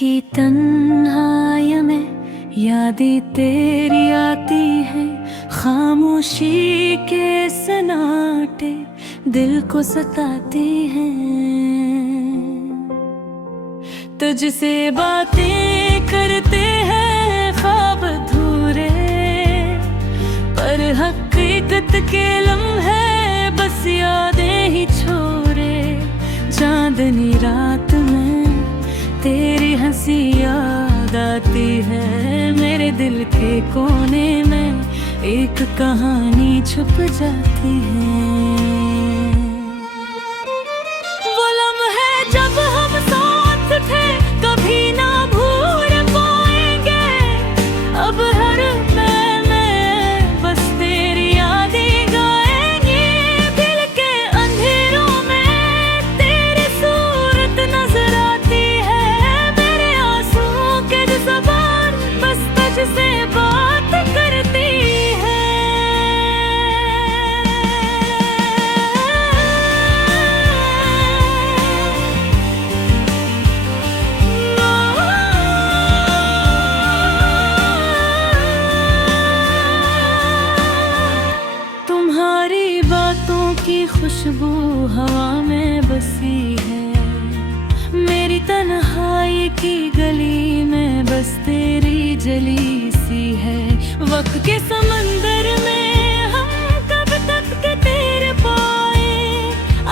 की तन्हाई में यादें तेरी आती हैं, खामोशी के सन्नाटे दिल को सताती हैं। तुझसे बातें करते हैं ख्वाब अधूरे, पर हकीकत के लम्हे बस यादें ही छोड़े। चांदनी रात में तेरी हंसी याद आती है, मेरे दिल के कोने में एक कहानी छुप जाती है। वो लम्हे जब हम साथ थे कभी ना भूल पाएंगे, अब हर पल में बस तेरी यादें गाएंगे। दिल के अंधेरों में तेरी सूरत नजर आती है, मेरे आंसुओं के ज़बान बस तुझसे बात करती है। तुम्हारी बातों की खुशबू हवा में बसी है, मेरी तन्हाई की गली में बस तेरी जली सी है। वक्त के समंदर में हम कब तक के तेरे पाए,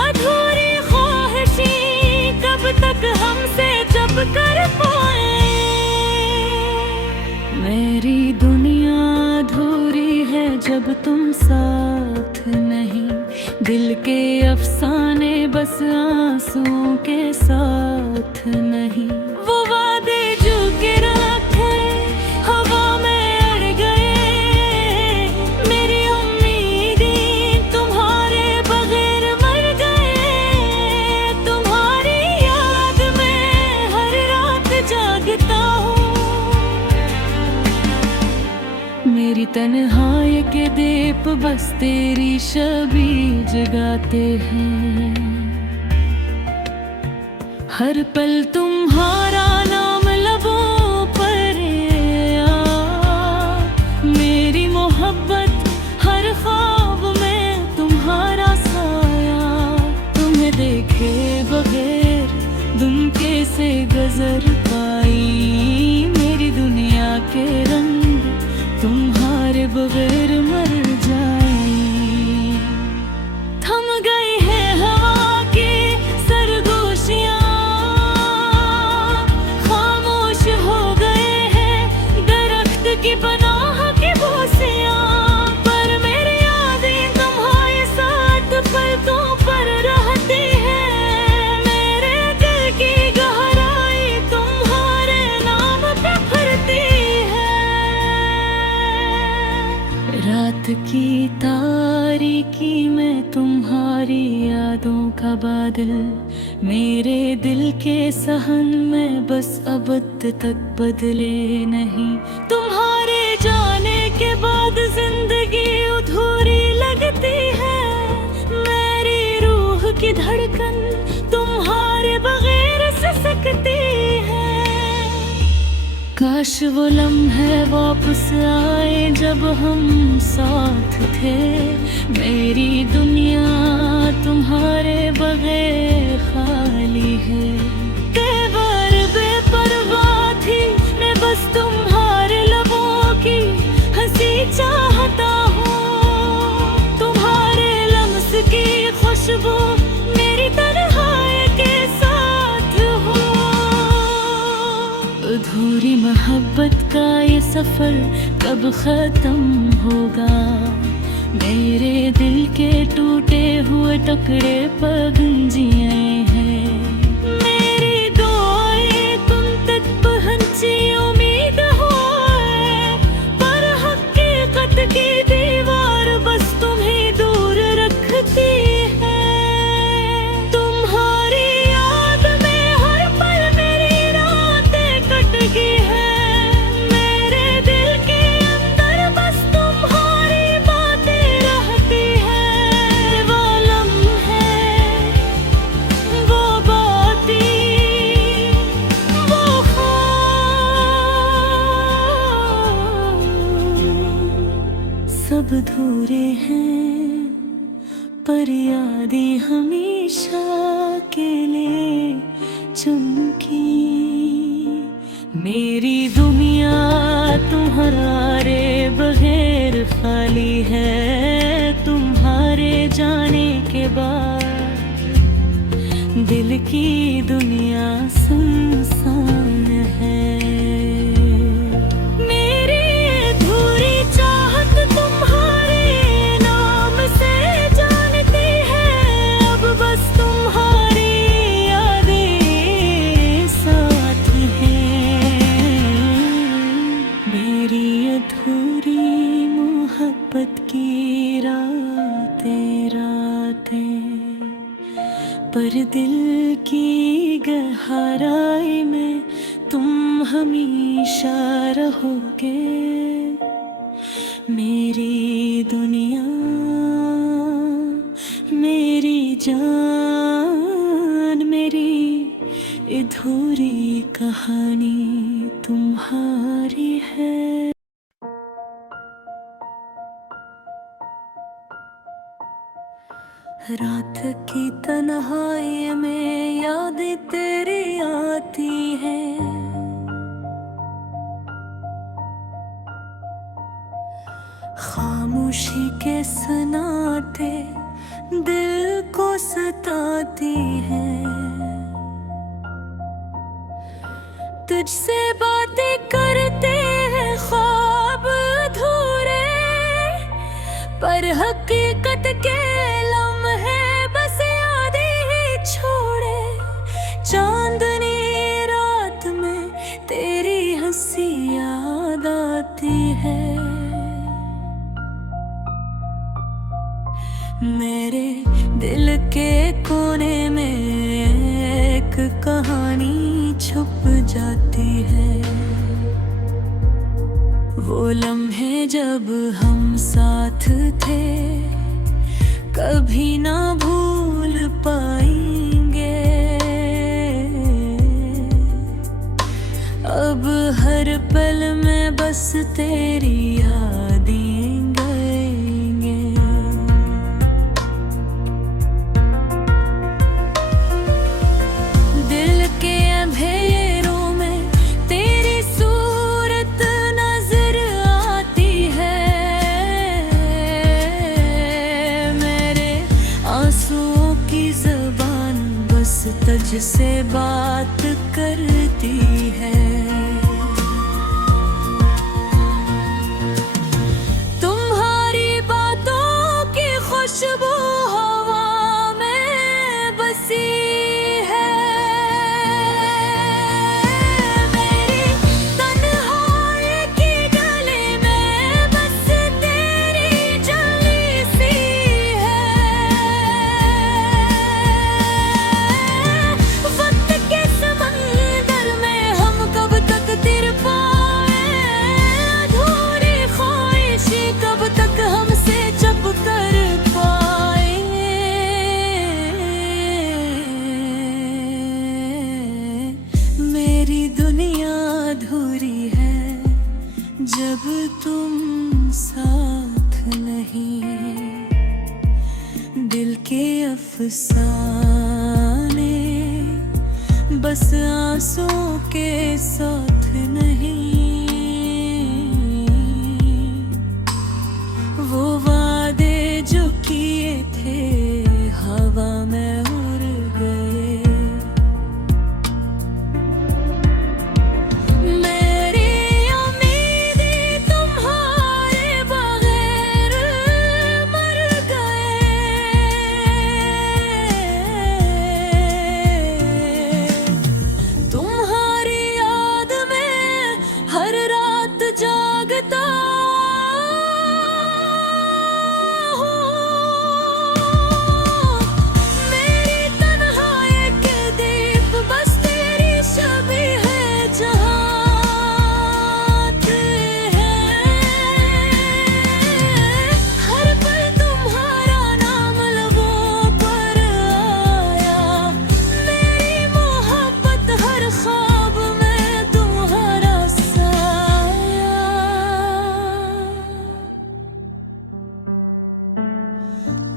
अधूरी ख्वाहिशें कब तक हमसे जब कर पाए। मेरी दुनिया अधूरी है जब तुम साथ नहीं, दिल के अफसाने बस आंसुओं के साथ नहीं। वो वादे जो के रखे हवा में अड़ गए, मेरी उम्मीदें तुम्हारे बगैर मर गए। तुम्हारी याद में हर रात जागता हूँ, मेरी तन्हाई के दीप बस तेरी छवि जगाते हैं। हर पल तुम्हारा नाम लबों पर मेरी मोहब्बत हर ख्वाब में तुम्हारा साया। तुम्हें देखे बगैर दुम कैसे गुजर पाई, मेरी दुनिया के रंग तुम्हारे बगैर मर जाए। थम गई है हवा की सरगोशियाँ, खामोश हो गए हैं दरख्त की पनाह की बोसियाँ। पर मेरी यादें तुम्हारे साथ पलकों पर रहती हैं, मेरे दिल की गहराई तुम्हारे नाम पे भरती है। रात की तारीकी में तुम्हारी यादों का बादल, मेरे दिल के सहन में बस अबद तक बदले नहीं। तुम्हारे जाने के बाद जिंदगी अधूरी लगती है, मेरी रूह की धड़कन तुम्हारे बगैर सिसकती है। काश वो लम्हे वापस आए जब हम साथ थे, मेरी दुनिया तुम्हारे बगैर खाली है। तेवर बेपरवाह थी मैं बस तुम्हारे लबों की हंसी चाहता हूँ, तुम्हारे लम्स की खुशबू मेरी तन्हाई के साथ हो। अधूरी मोहब्बत का ये सफर कब खत्म होगा, मेरे दिल के टूटे हुए टुकड़े पगंजिए हैं। मेरी दुआएं तुम तक पहुंची उम्मीद हो, पर हकीकत की दीवार बस तुम्हें दूर रखती है। तुम्हारी याद में हर पल मेरी रातें कट गई है, मेरे दिल के अंदर बस तुम्हारी बातें रहती है। वो लम्हे वो बातें वो ख्वाब सब अधूरे हैं, पर यादें हमेशा के लिए चमकी। मेरी दुनिया तुम्हारे बगैर खाली है, तुम्हारे जाने के बाद दिल की दुनिया सुनसान है। मेरी अधूरी चाहत तुम्हारे नाम से जानती है, अब बस तुम्हारी यादें साथ हैं। मेरी अधूरी मोहब्बत की रातें रातें, पर दिल की गहराई में तुम हमेशा रहोगे। मेरी दुनिया, मेरी जान, मेरी अधूरी कहानी तुम्हारी है। रात की तन्हाई में यादें तेरी आती हैं, खामोशी के सन्नाटे दिल को सताती हैं। तुझसे बातें करते हैं ख्वाब अधूरे, पर हकीकत के चांदनी रात में तेरी हंसी याद आती है। मेरे दिल के कोने में एक कहानी छुप जाती है। वो लम्हे जब हम साथ थे, कभी ना भूल पाएंगे। अब हर पल में बस तेरी यादें गाएंगे। दिल के अंधेरों में तेरी सूरत नजर आती है। मेरे आंसुओं की ज़बान बस तुझसे बात करती है। तुम्हारी बातों की खुशबू हवा में बसी है। मेरी तन्हाई की गली में बस तेरी जली सी है। वक्त के समंदर में हम कब तक तिर पाए, अधूरी ख्वाहिशें कब तक हमसे जब कर पाए। मेरी दुनिया अधूरी है जब तुम साथ नहीं। दिल के अफसाने बस आंसुओं के साथ नहीं। वो वादे जो किए थे हवा में उड़ गए। मेरी उम्मीदें तुम्हारे बगैर मर गए। तुम्हारी याद में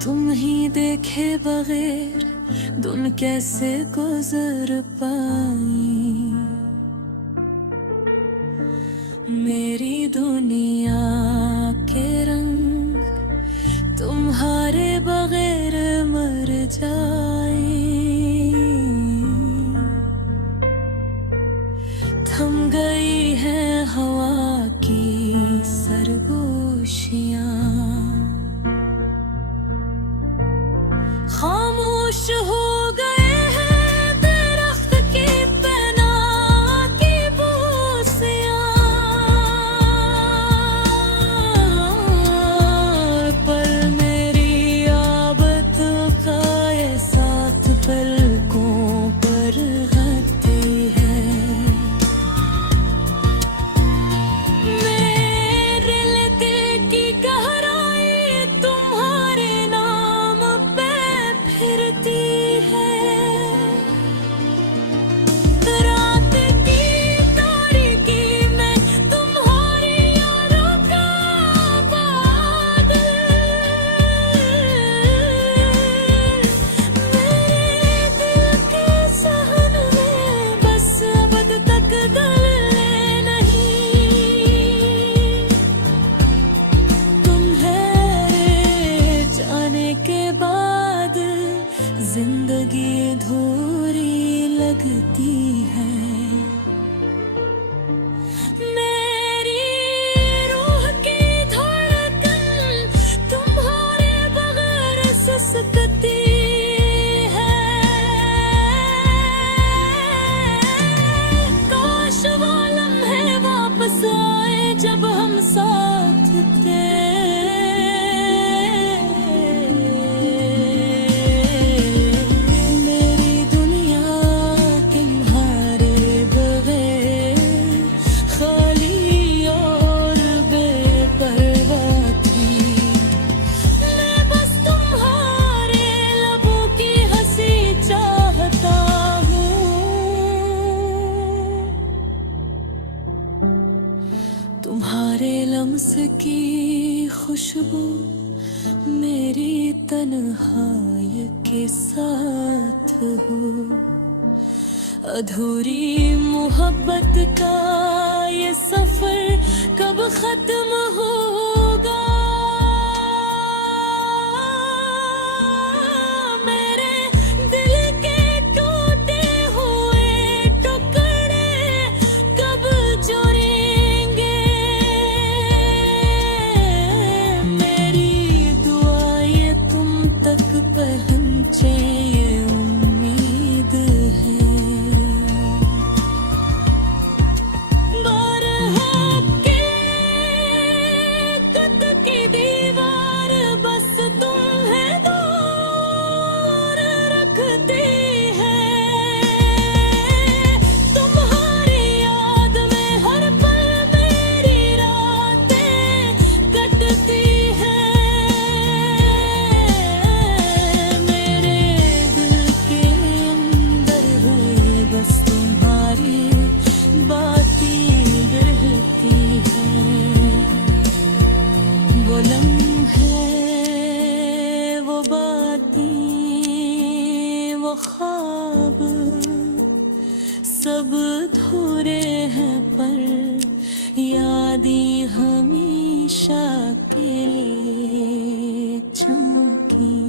तुम ही देखे बगैर दिन कैसे गुजर पाई। मेरी दुनिया के रंग तुम्हारे बगैर मर जाए। थम गई है हवा की सरगोशियां, खामोश हो गए हैं दरख्त की पहना की बूसियां। पर मेरी आबत का ये साथ पलकों पर हंसती है। मेरे दिल की गहराई तुम्हारे नाम पे फिरती है। रात की तारीकी में तुम्हारी यारों का बादल। मेरे दिल के सहन में बस अब तक गले नहीं। तुम्हारे जाने के बाद जिंदगी अधूरी लगती है। मेरी रूह की धड़कन तुम्हारे बगैर सिसकती है। काश वो लम्हे वापस आए जब हम साथ थे। मेरी दुनिया तुम्हारे बगैर खाली और बेपरवाह थी। मैं बस तुम्हारे लबों की हंसी चाहता हूँ। तुम्हारे लम्स की खुशबू मेरी तन्हाई के साथ हो। अधूरी मोहब्बत का ये सफर कब खत्म होगा। मेरे दिल के टूटे हुए टुकड़े कब जुड़ेंगे। मेरी दुआ ये तुम तक पहुंचे ये उम्मीद है। बारह के कद की दीवार बस तुम्हें दूर रखती है। तुम्हारी याद में हर पल मेरी रातें कटती हैं। मेरे दिल के अंदर है बस तुम्हारी बातें रहती हैं। वो लम्हे, वो बातें, वो ख्वाब सब अधूरे हैं पर यादें हमेशा के लिए चमकी।